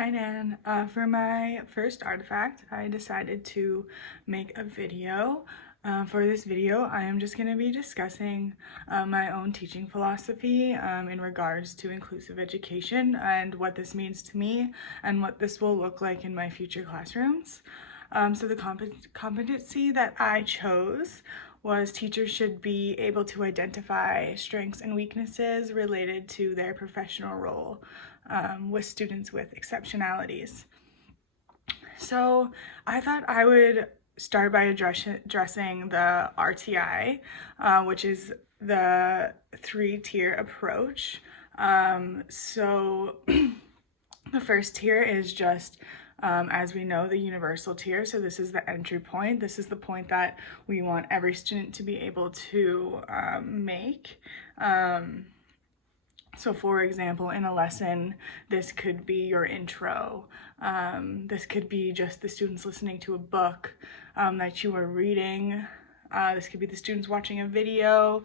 Hi Nan. For my first artifact, I decided to make a video. For this video, I am just going to be discussing my own teaching philosophy in regards to inclusive education and what this means to me and what this will look like in my future classrooms. So the competency that I chose was teachers should be able to identify strengths and weaknesses related to their professional role with students with exceptionalities. So I thought I would start by addressing the RTI, which is the three-tier approach. So the first tier is just, as we know, the universal tier. So this is the entry point. This is the point that we want every student to be able to make. So for example, in a lesson, this could be your intro. This could be just the students listening to a book that you are reading. This could be the students watching a video,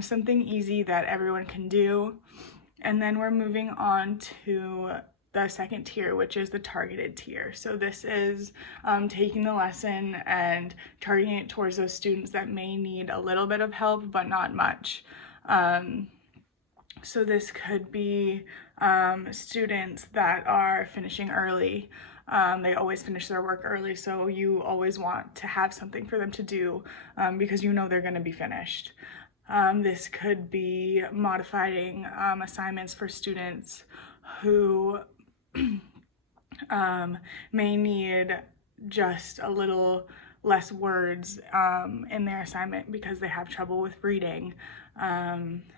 something easy that everyone can do. And then we're moving on to the second tier, which is the targeted tier. So this is taking the lesson and targeting it towards those students that may need a little bit of help, but not much. So this could be students that are finishing early. They always finish their work early, so you always want to have something for them to do because you know they're going to be finished. This could be modifying assignments for students who may need just a little less words in their assignment because they have trouble with reading,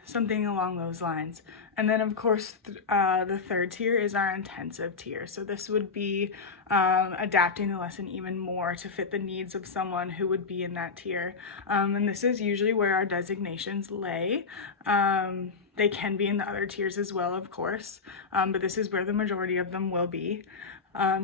something along those lines. And then of course the third tier is our intensive tier. So this would be adapting the lesson even more to fit the needs of someone who would be in that tier. And this is usually where our designations lay. They can be in the other tiers as well, of course, but this is where the majority of them will be.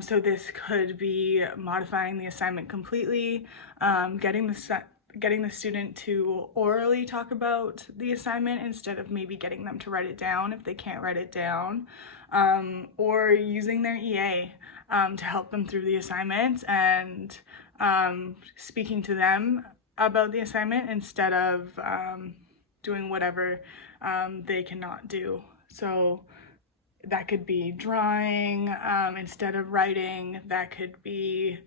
So this could be modifying the assignment completely, getting the student to orally talk about the assignment instead of maybe getting them to write it down if they can't write it down, or using their EA to help them through the assignment and speaking to them about the assignment instead of doing whatever they cannot do. So that could be drawing instead of writing. That could be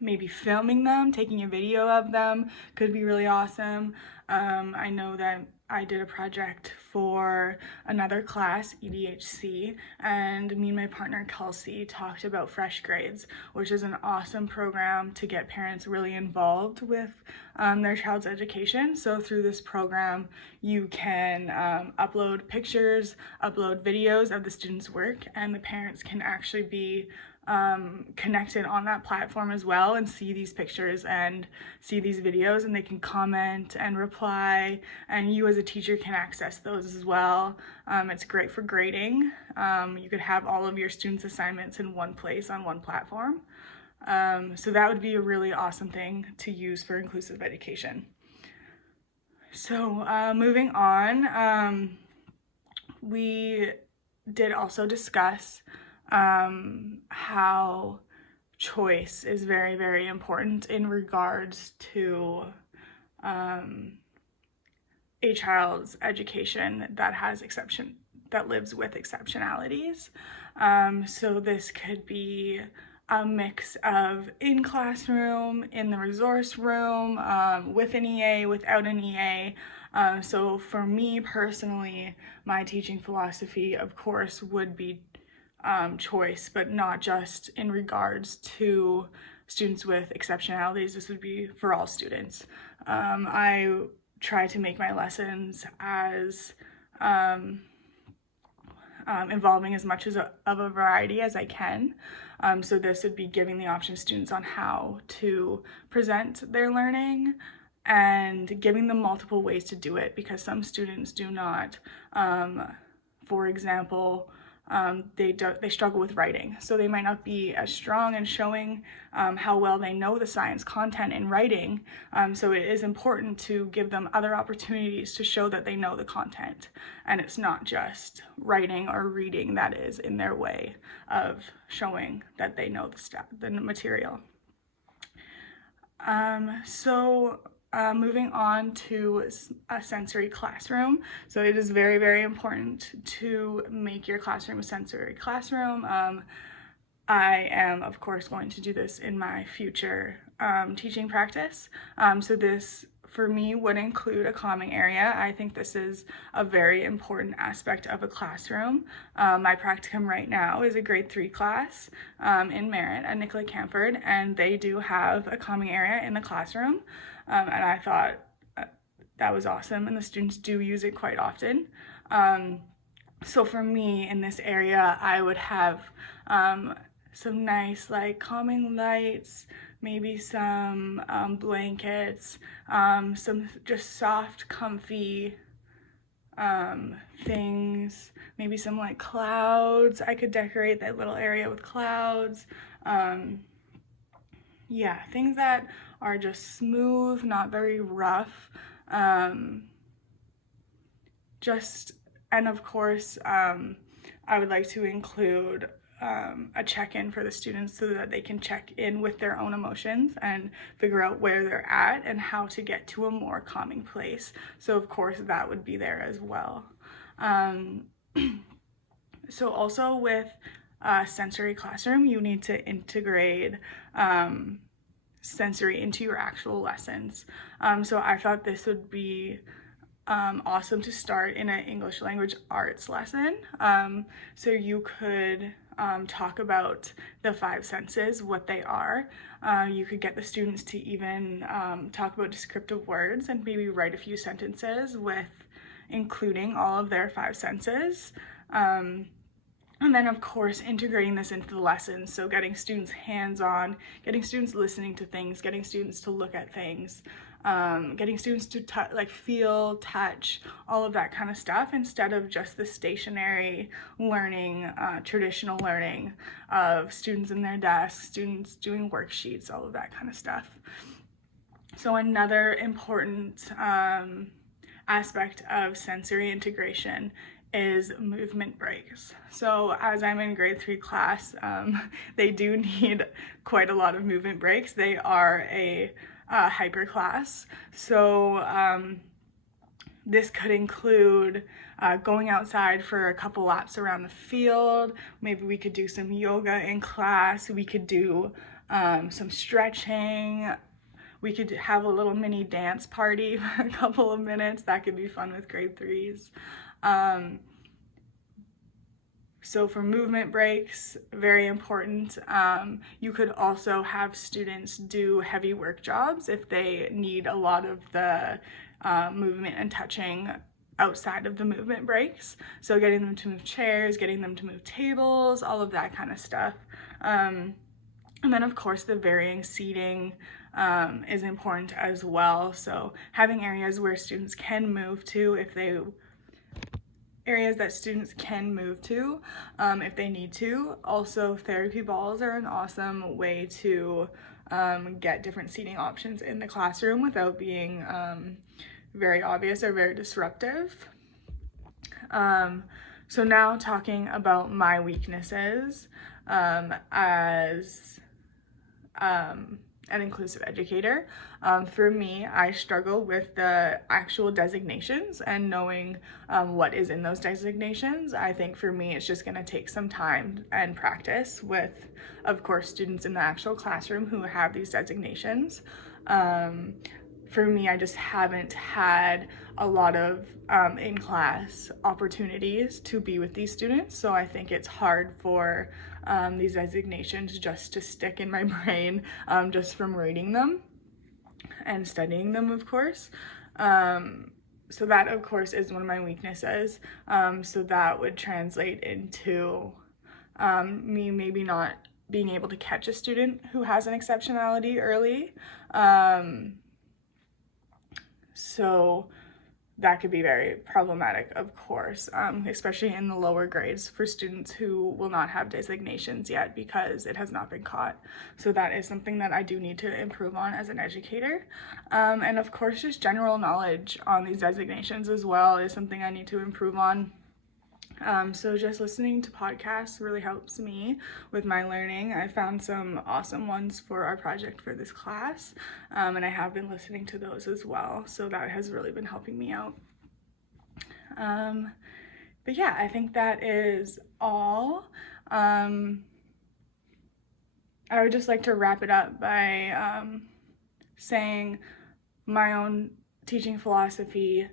maybe filming them, taking a video of them could be really awesome. I know that I did a project for another class, EDHC, and me and my partner Kelsey talked about Fresh Grades, which is an awesome program to get parents really involved with their child's education. So through this program, you can upload pictures, upload videos of the students' work, and the parents can actually be connected on that platform as well and see these pictures and see these videos, and they can comment and reply, and you as a teacher can access those as well. It's great for grading. You could have all of your students' assignments in one place on one platform. So that would be a really awesome thing to use for inclusive education. So moving on, we did also discuss how choice is very, very important in regards to a child's education that lives with exceptionalities. So this could be a mix of in classroom, in the resource room, with an EA, without an EA. So for me personally, my teaching philosophy, of course, would be choice, but not just in regards to students with exceptionalities. This would be for all students. I try to make my lessons as involving as much of a variety as I can. So this would be giving the option to students on how to present their learning and giving them multiple ways to do it, because some students do not, for example, they struggle with writing. So they might not be as strong in showing how well they know the science content in writing. So it is important to give them other opportunities to show that they know the content. And it's not just writing or reading that is in their way of showing that they know the material. Moving on to a sensory classroom. So it is very, very important to make your classroom a sensory classroom. I am, of course, going to do this in my future teaching practice. So this, for me, would include a calming area. I think this is a very important aspect of a classroom. My practicum right now is a grade 3 class in Merritt at Nicola Camford, and they do have a calming area in the classroom. And I thought that was awesome, and the students do use it quite often. So for me in this area, I would have some nice like calming lights, maybe some blankets, some just soft, comfy things, maybe some like clouds. I could decorate that little area with clouds. Yeah, things that are just smooth, not very rough. And of course, I would like to include a check-in for the students so that they can check in with their own emotions and figure out where they're at and how to get to a more calming place. So of course that would be there as well. So also with a sensory classroom, you need to integrate sensory into your actual lessons. So I thought this would be awesome to start in an English language arts lesson. So you could talk about the 5 senses, what they are. You could get the students to even talk about descriptive words and maybe write a few sentences with including all of their 5 senses. And then of course integrating this into the lessons, so getting students hands-on, getting students listening to things, getting students to look at things, getting students to feel, touch, all of that kind of stuff, instead of just the stationary learning, traditional learning of students in their desks, students doing worksheets, all of that kind of stuff. So another important aspect of sensory integration is movement breaks. So as I'm in grade 3 class, they do need quite a lot of movement breaks. They are a hyper class. So this could include going outside for a couple laps around the field. Maybe we could do some yoga in class. We could do some stretching. We could have a little mini dance party for a couple of minutes. That could be fun with grade 3s. So for movement breaks, very important. You could also have students do heavy work jobs if they need a lot of the movement and touching outside of the movement breaks. So getting them to move chairs, getting them to move tables, all of that kind of stuff. And then of course the varying seating is important as well. So having areas where students can move to if they need to. Also, therapy balls are an awesome way to get different seating options in the classroom without being very obvious or very disruptive. So now talking about my weaknesses as an inclusive educator. For me, I struggle with the actual designations and knowing what is in those designations. I think for me, it's just gonna take some time and practice with, of course, students in the actual classroom who have these designations. For me, I just haven't had a lot of in-class opportunities to be with these students, so I think it's hard for these designations just to stick in my brain just from reading them and studying them, of course. So that, of course, is one of my weaknesses. So that would translate into me maybe not being able to catch a student who has an exceptionality early. So that could be very problematic, of course, especially in the lower grades for students who will not have designations yet because it has not been caught. So that is something that I do need to improve on as an educator. And of course, just general knowledge on these designations as well is something I need to improve on. So just listening to podcasts really helps me with my learning. I found some awesome ones for our project for this class, and I have been listening to those as well. So that has really been helping me out. But yeah, I think that is all. I would just like to wrap it up by saying my own teaching philosophy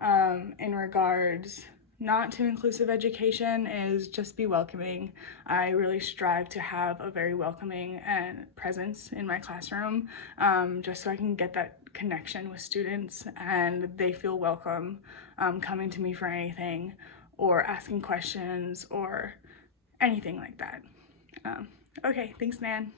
in regards not to inclusive education is just be welcoming. I really strive to have a very welcoming and presence in my classroom, just so I can get that connection with students and they feel welcome coming to me for anything or asking questions or anything like that. Okay, thanks, Nan.